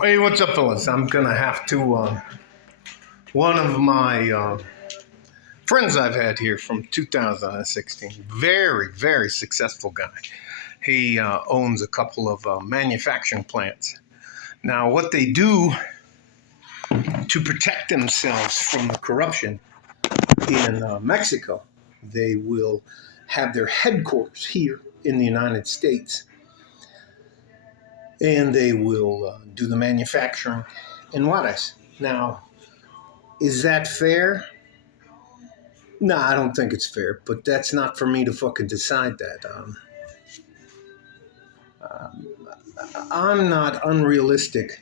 Hey, what's up, fellas? I'm gonna have to. One of my friends I've had here from 2016, very, very successful guy. He owns a couple of manufacturing plants. Now, what they do to protect themselves from the corruption in Mexico, they will have their headquarters here in the United States, and they will do the manufacturing in Juarez. Now, is that fair? No, I don't think it's fair, but that's not for me to fucking decide that. Um, I'm not unrealistic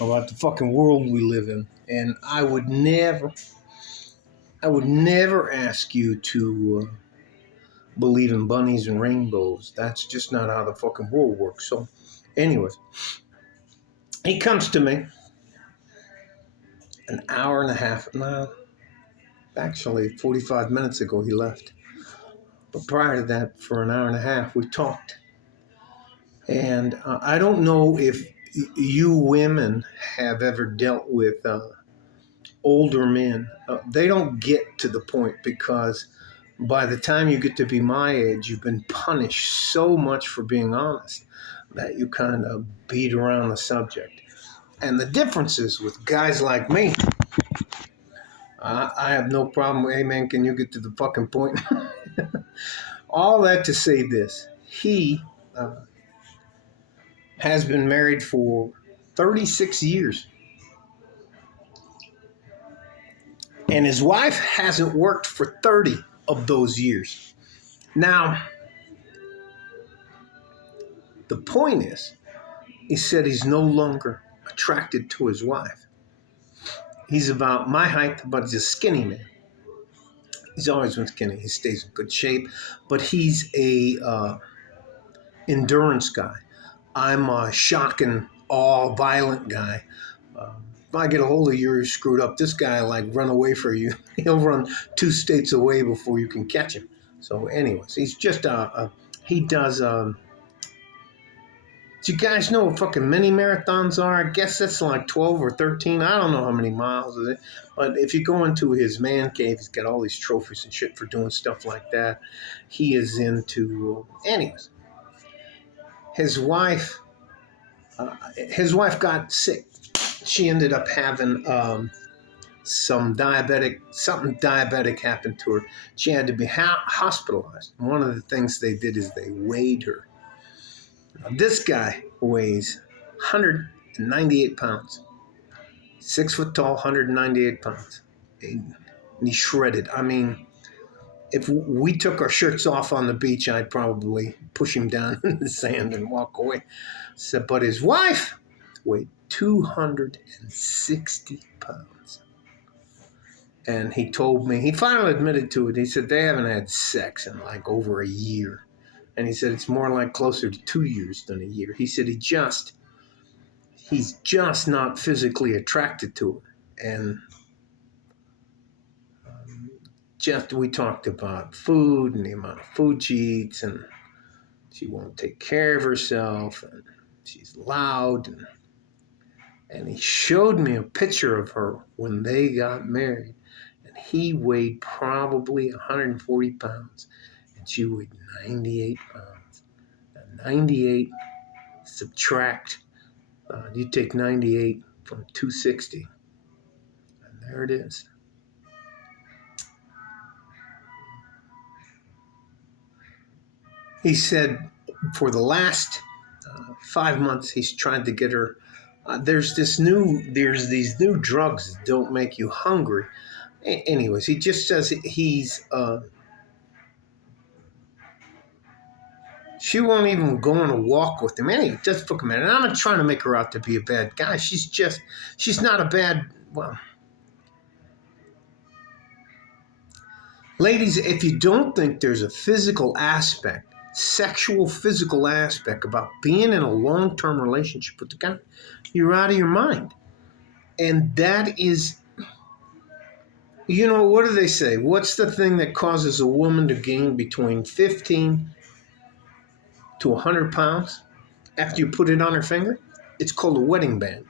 about the fucking world we live in, and I would never ask you to believe in bunnies and rainbows. That's just not how the fucking world works. So, anyways, he comes to me an hour and a half. No, actually, 45 minutes ago he left. But prior to that, for an hour and a half, we talked. And I don't know if you women have ever dealt with older men. They don't get to the point because by the time you get to be my age, you've been punished so much for being honest that you kind of beat around the subject. And the difference is with guys like me, I have no problem. Hey, man, can you get to the fucking point? All that to say this. He has been married for 36 years. And his wife hasn't worked for 30 of those years. Now, the point is, he said he's no longer attracted to his wife. He's about my height, but he's a skinny man. He's always been skinny. He stays in good shape, but he's a endurance guy. I'm a shocking, all violent guy. If I get a hold of you, you're screwed up. This guy like run away for you. He'll run 2 states away before you can catch him. So, anyways, he's just he does. Do you guys know what fucking mini marathons are? I guess that's like 12 or 13. I don't know how many miles is it. But if you go into his man cave, he's got all these trophies and shit for doing stuff like that. He is into. Anyways, his wife got sick. She ended up having something diabetic happened to her. She had to be hospitalized. One of the things they did is they weighed her. Now, this guy weighs 198 pounds. 6 foot tall, 198 pounds. And he's shredded. I mean, if we took our shirts off on the beach, I'd probably push him down in the sand and walk away. So, but his wife weighed 260 pounds. And he told me, he finally admitted to it. He said they haven't had sex in like over a year. And he said it's more like closer to 2 years than a year. He said he's just not physically attracted to her. And we talked about food and the amount of food she eats, and she won't take care of herself, and she's loud. And he showed me a picture of her when they got married, and he weighed probably 140 pounds, and she weighed 98 pounds. Now, 98, subtract, you take 98 from 260, and there it is. He said for the last 5 months, he's tried to get her. There's these new drugs that don't make you hungry. Anyways, he just says he's. She won't even go on a walk with him. Anyway, just fuck him. And I'm not trying to make her out to be a bad guy. She's not a bad. Well, ladies, if you don't think there's a sexual physical aspect about being in a long-term relationship with the guy, you're out of your mind. And that is, what do they say? What's the thing that causes a woman to gain between 15 to 100 pounds after you put it on her finger? It's called a wedding band.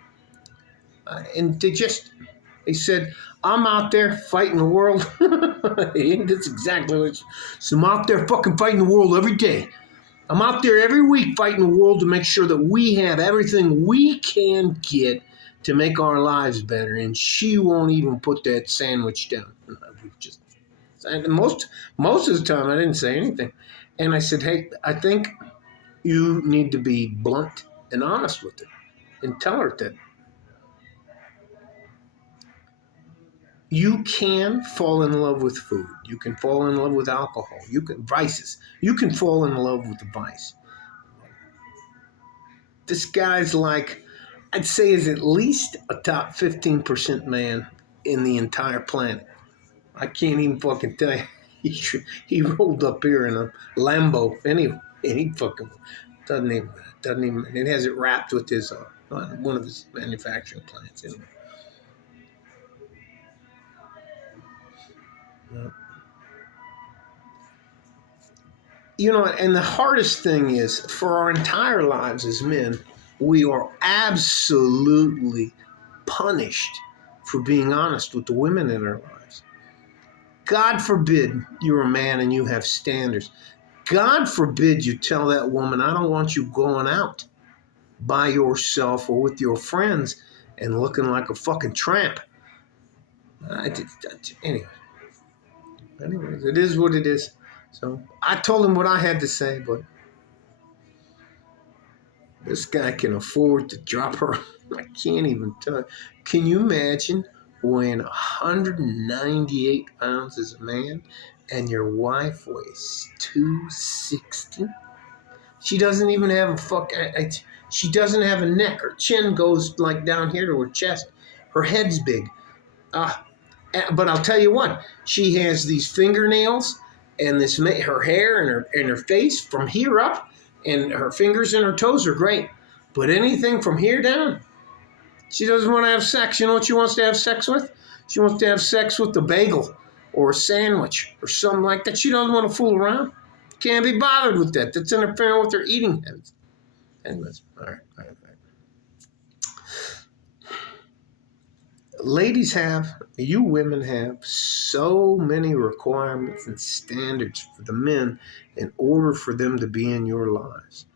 And they said, I'm out there fighting the world. That's exactly what it's. So I'm out there fucking fighting the world every day. I'm out there every week fighting the world to make sure that we have everything we can get to make our lives better. And she won't even put that sandwich down. Just, and most of the time, I didn't say anything. And I said, hey, I think you need to be blunt and honest with her and tell her that you can fall in love with food. You can fall in love with alcohol. You can vices. You can fall in love with the vice. This guy's like, I'd say is at least a top 15% man in the entire planet. I can't even fucking tell you. He rolled up here in a Lambo anyway, and he fucking doesn't even. It has it wrapped with his one of his manufacturing plants anyway. You know, and the hardest thing is for our entire lives as men, we are absolutely punished for being honest with the women in our lives. God forbid you're a man and you have standards. God forbid you tell that woman, I don't want you going out by yourself or with your friends and looking like a fucking tramp. Anyways, it is what it is. So I told him what I had to say, but this guy can afford to drop her. I can't even tell you. Can you imagine weighing 198 pounds as a man and your wife weighs 260? She doesn't even have a she doesn't have a neck. Her chin goes like down here to her chest. Her head's big. But I'll tell you what, she has these fingernails and her hair and her face from here up, and her fingers and her toes are great. But anything from here down, she doesn't want to have sex. You know what she wants to have sex with? She wants to have sex with a bagel or a sandwich or something like that. She doesn't want to fool around. Can't be bothered with that. That's interfering with her eating habits. Anyways, all right. Ladies you women have so many requirements and standards for the men in order for them to be in your lives.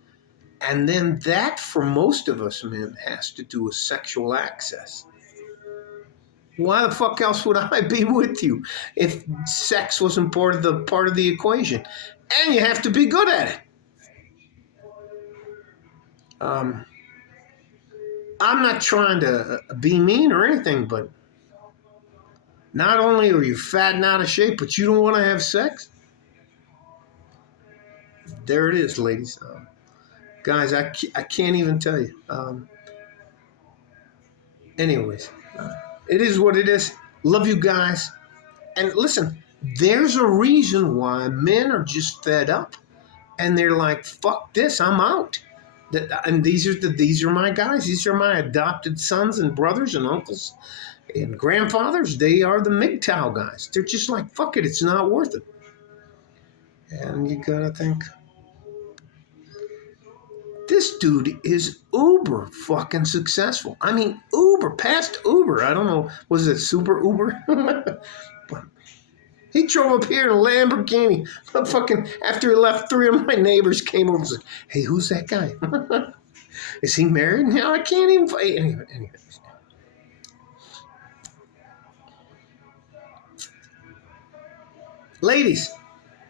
And then that, for most of us men, has to do with sexual access. Why the fuck else would I be with you if sex wasn't part of the equation? And you have to be good at it. I'm not trying to be mean or anything, but not only are you fat and out of shape, but you don't want to have sex? There it is, ladies. Guys, I can't even tell you. Anyways, it is what it is. Love you guys. And listen, there's a reason why men are just fed up. And they're like, fuck this, I'm out. And these are my guys. These are my adopted sons and brothers and uncles and grandfathers. They are the MGTOW guys. They're just like, fuck it, it's not worth it. And you gotta think, this dude is uber fucking successful. I mean, uber, past Uber. I don't know, was it super Uber? But he drove up here in a Lamborghini. But fucking, after he left, 3 of my neighbors came over and said, hey, who's that guy? Is he married? No, I can't even fight. Anyway. Ladies,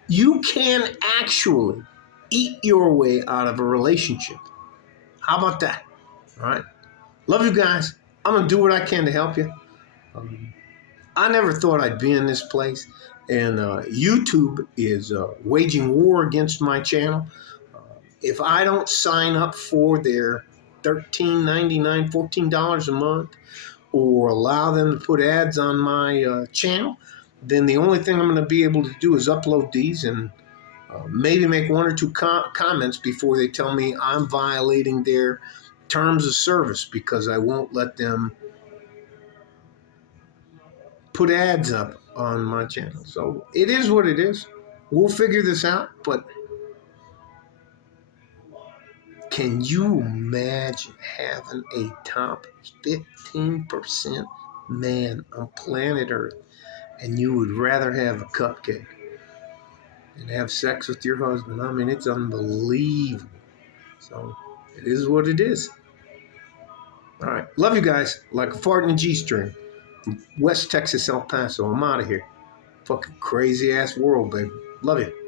you can actually eat your way out of a relationship. How about that? All right. Love you guys. I'm going to do what I can to help you. I never thought I'd be in this place. And YouTube is waging war against my channel. If I don't sign up for their $13.99, $14 a month, or allow them to put ads on my channel, then the only thing I'm going to be able to do is upload these and maybe make 1 or 2 comments before they tell me I'm violating their terms of service because I won't let them put ads up on my channel. So it is what it is. We'll figure this out, but Can you imagine having a top 15% man on planet Earth and you would rather have a cupcake and have sex with your husband? I mean, it's unbelievable. So it is what it is. All right. Love you guys. Like a fart in a G-string. From West Texas, El Paso. I'm out of here. Fucking crazy ass world, baby. Love you.